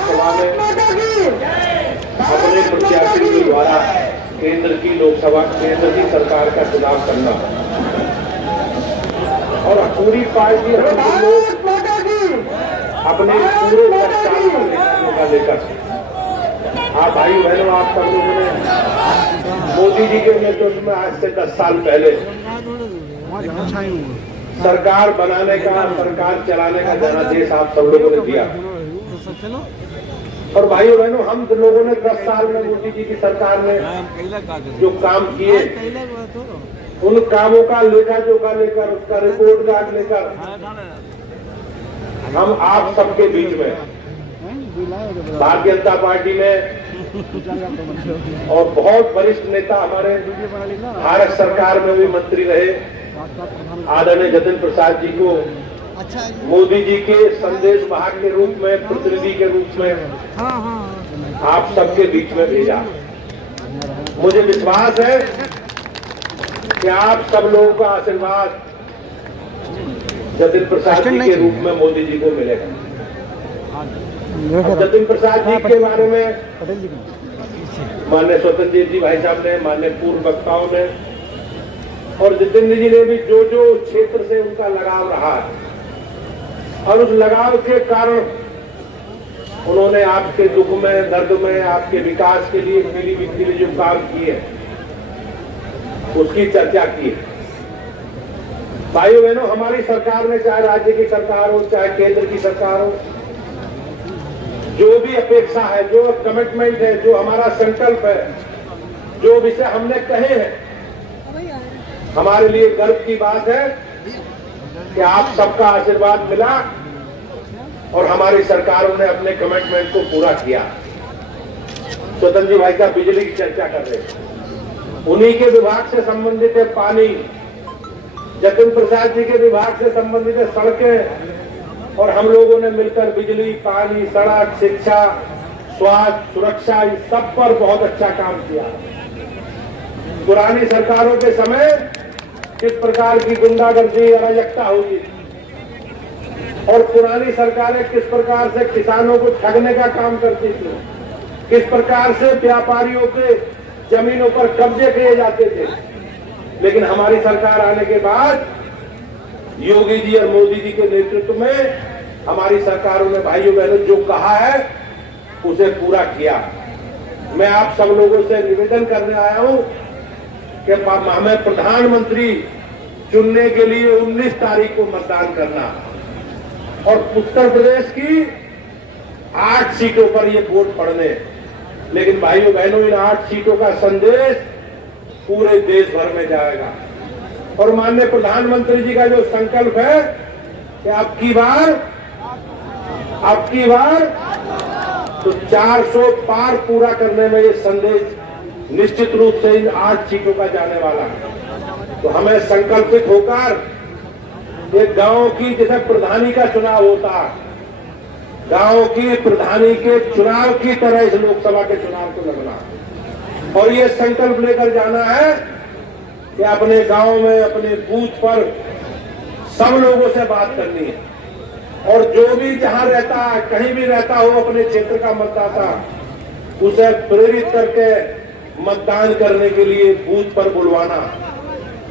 लोकसभा में अपने प्रत्याशी के द्वारा केंद्र की सरकार का चुनाव करना और पूरी पार्टी अपने पूरे 10 साल का लेकर आप भाई बहनों, आप सब लोगों ने मोदी जी के नेतृत्व में आज से 10 साल पहले सरकार बनाने का, सरकार चलाने का जनादेश आप सब लोगों ने दिया। और भाइयों बहनों, हम लोगों ने 10 साल में मोदी जी की सरकार ने जो काम किए, उन कामों का लेखा जोखा लेकर, उसका रिपोर्ट कार्ड लेकर हम आप सबके बीच में भारतीय जनता पार्टी में और बहुत वरिष्ठ नेता हमारे भारत सरकार में भी मंत्री रहे आदरणीय जतिन प्रसाद जी को मोदी जी के संदेश वाहक के रूप में, प्रतिनिधि के रूप में आप सबके बीच में भेजा। मुझे विश्वास है कि आप सब लोगों का आशीर्वाद जतिन प्रसाद जी के रूप में मोदी जी को मिलेगा। जतिन प्रसाद जी के बारे में माननीय स्वतंत्र जी भाई साहब ने, माननीय पूर्व वक्ताओं ने और जितेंद्र जी ने भी जो क्षेत्र से उनका लगाव रहा है और उस लगाव के कारण उन्होंने आपके दुख में, दर्द में, आपके विकास के लिए, पीलीभीत के लिए जो काम किए उसकी चर्चा की। भाइयों बहनों, हमारी सरकार ने, चाहे राज्य की सरकार हो, चाहे केंद्र की सरकार हो, जो भी अपेक्षा है, जो कमिटमेंट है, जो हमारा संकल्प है, जो विषय हमने कहे हैं, हमारे लिए गर्व की बात है कि आप सबका आशीर्वाद मिला और हमारी सरकारों ने अपने कमिटमेंट को पूरा किया। स्वतंत्र जी भाई साहब बिजली की चर्चा कर रहे हैं, उन्हीं के विभाग से संबंधित है पानी, जतिन प्रसाद जी के विभाग से संबंधित है सड़कें, और हम लोगों ने मिलकर बिजली, पानी, सड़क, शिक्षा, स्वास्थ्य, सुरक्षा, इस सब पर बहुत अच्छा काम किया। पुरानी सरकारों के समय किस प्रकार की गुंडागर्दी, अराजकता होती थी और पुरानी सरकारें किस प्रकार से किसानों को ठगने का काम करती थी, किस प्रकार से व्यापारियों के जमीनों पर कब्जे किए जाते थे। लेकिन हमारी सरकार आने के बाद योगी जी और मोदी जी के नेतृत्व में हमारी सरकारों ने भाइयों बहनों जो कहा है उसे पूरा किया। मैं आप सब लोगों से निवेदन करने आया हूं कि हमें प्रधानमंत्री चुनने के लिए 19 तारीख को मतदान करना और उत्तर प्रदेश की 8 सीटों पर ये वोट पड़ने। लेकिन भाइयों बहनों, इन 8 सीटों का संदेश पूरे देश भर में जाएगा और माननीय प्रधानमंत्री जी का जो संकल्प है कि अब की बार तो 400 पार पूरा करने में ये संदेश निश्चित रूप से इन 8 सीटों का जाने वाला है। तो हमें संकल्पित होकर एक गांव की, जैसे प्रधानी का चुनाव होता है, गांव की प्रधानी के चुनाव की तरह इस लोकसभा के चुनाव को लगना और ये संकल्प लेकर जाना है कि अपने गांव में, अपने बूथ पर सब लोगों से बात करनी है और जो भी जहां रहता है, कहीं भी रहता हो, अपने क्षेत्र का मतदाता, उसे प्रेरित करके मतदान करने के लिए बूथ पर बुलवाना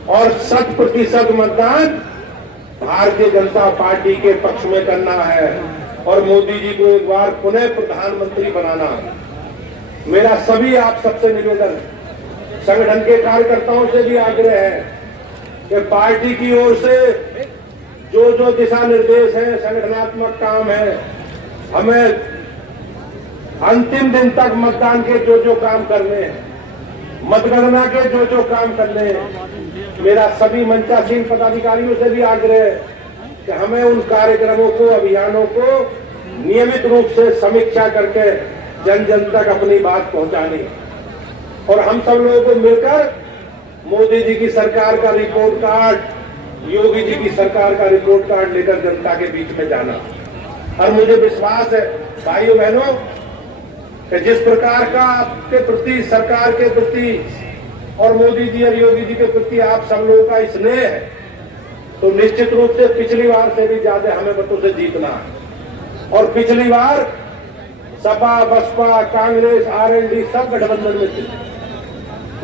और 100% मतदान भारतीय जनता पार्टी के पक्ष में करना है और मोदी जी को एक बार पुनः प्रधानमंत्री बनाना। मेरा सभी आप सबसे निवेदन, संगठन के कार्यकर्ताओं से भी आग्रह है कि पार्टी की ओर से जो दिशा निर्देश है, संगठनात्मक काम है, हमें अंतिम दिन तक मतदान के जो काम करने हैं, मतगणना के जो काम करने हैं, मेरा सभी मंचासीन पदाधिकारियों से भी आग्रह है कि हमें उन कार्यक्रमों को, अभियानों को नियमित रूप से समीक्षा करके जन जन तक अपनी बात पहुंचानी और हम सब लोगों को मिलकर मोदी जी की सरकार का रिपोर्ट कार्ड, योगी जी की सरकार का रिपोर्ट कार्ड लेकर जनता के बीच में जाना। और मुझे विश्वास है भाइयों बहनों कि जिस प्रकार का आपके प्रति, सरकार के प्रति और मोदी जी और योगी जी के प्रति आप सब लोगों का स्नेह है, तो निश्चित रूप से पिछली बार से भी ज्यादा हमें मतों से जीतना है। और पिछली बार सपा, बसपा, कांग्रेस, आरएलडी सब गठबंधन में थे,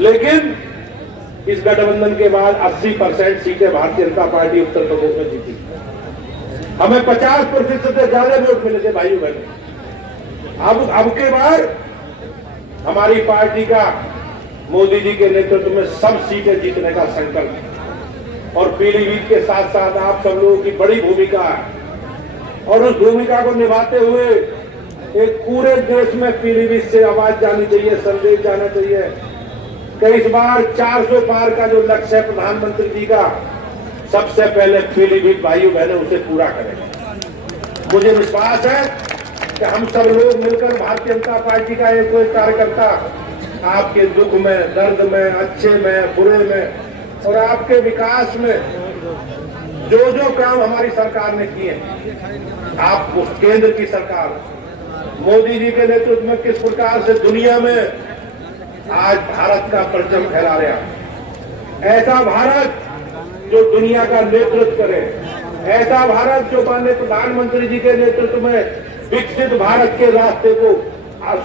लेकिन इस गठबंधन के बाद 80% सीटें भारतीय जनता पार्टी उत्तर प्रदेश में जीती। हमें 50% से ज्यादा वोट मिले थे भाइयों बहनों। अब के बार हमारी पार्टी का मोदी जी के नेतृत्व में सब सीटें जीतने का संकल्प है और पीलीभीत के साथ साथ आप सब लोगों की बड़ी भूमिका है और उस भूमिका को निभाते हुए एक पूरे देश में पीलीभीत से आवाज जानी चाहिए, संदेश जाना चाहिए कि इस बार 400 पार का जो लक्ष्य है प्रधानमंत्री जी का, सबसे पहले पीलीभीत भाइयों बहनों उसे पूरा करेंगे। मुझे विश्वास है कि हम सब लोग मिलकर भारतीय जनता पार्टी का एक कोई कार्यकर्ता आपके दुख में, दर्द में, अच्छे में, बुरे में और आपके विकास में जो जो काम हमारी सरकार ने किए, आप उस केंद्र की सरकार मोदी जी के नेतृत्व में किस प्रकार से दुनिया में आज भारत का परचम फहरा रहा, ऐसा भारत जो दुनिया का नेतृत्व करे, ऐसा भारत जो माननीय प्रधानमंत्री जी के नेतृत्व में विकसित भारत के रास्ते को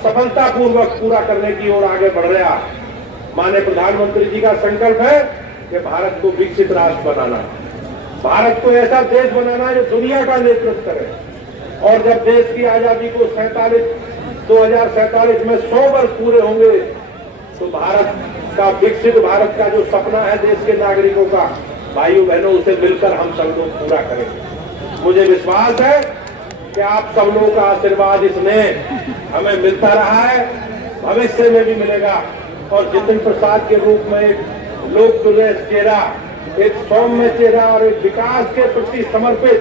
सफलतापूर्वक पूरा करने की ओर आगे बढ़ रहा। माननीय प्रधानमंत्री जी का संकल्प है कि भारत को विकसित राष्ट्र बनाना, भारत को ऐसा देश बनाना जो दुनिया का नेतृत्व करे। और जब देश की आजादी को 2047 में 100 वर्ष पूरे होंगे तो भारत का विकसित भारत का जो सपना है देश के नागरिकों का, भाइयों बहनों, उसे मिलकर हम सब लोग पूरा करेंगे। मुझे विश्वास है कि आप सब लोगों का आशीर्वाद इसमें हमें मिलता रहा है, भविष्य में भी मिलेगा और जितिन प्रसाद के रूप में एक लोकप्रिय चेहरा, एक सौम्य चेहरा और एक विकास के प्रति समर्पित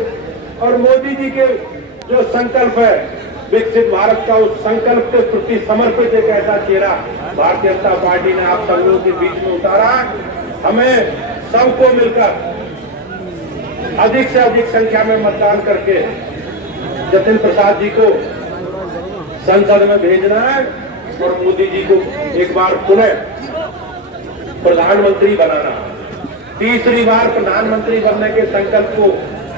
और मोदी जी के जो संकल्प है विकसित भारत का, उस संकल्प के प्रति समर्पित एक ऐसा चेहरा भारतीय जनता पार्टी ने आप सब लोगों के बीच में उतारा। हमें सबको मिलकर अधिक से अधिक संख्या में मतदान करके जतिन प्रसाद जी को संसद में भेजना है और मोदी जी को एक बार पुनः प्रधानमंत्री बनाना, तीसरी बार प्रधानमंत्री बनने के संकल्प को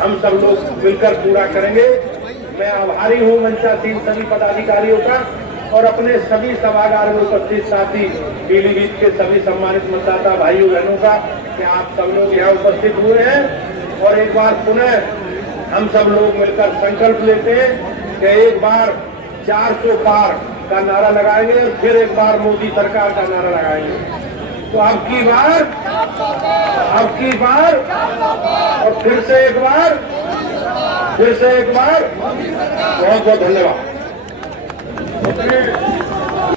हम सब लोग मिलकर पूरा करेंगे। मैं आभारी हूं मंचासीन सभी पदाधिकारियों का और अपने सभी सभागार में उपस्थित साथी पीलीभीत के सभी सम्मानित मतदाता भाइयों बहनों का कि आप सब लोग यहाँ उपस्थित हुए हैं और एक बार पुनः हम सब लोग मिलकर संकल्प लेते हैं कि एक बार 400 पार का नारा लगाएंगे और फिर एक बार मोदी सरकार का नारा लगाएंगे। तो अब की बार और फिर से एक बार बहुत बहुत धन्यवाद।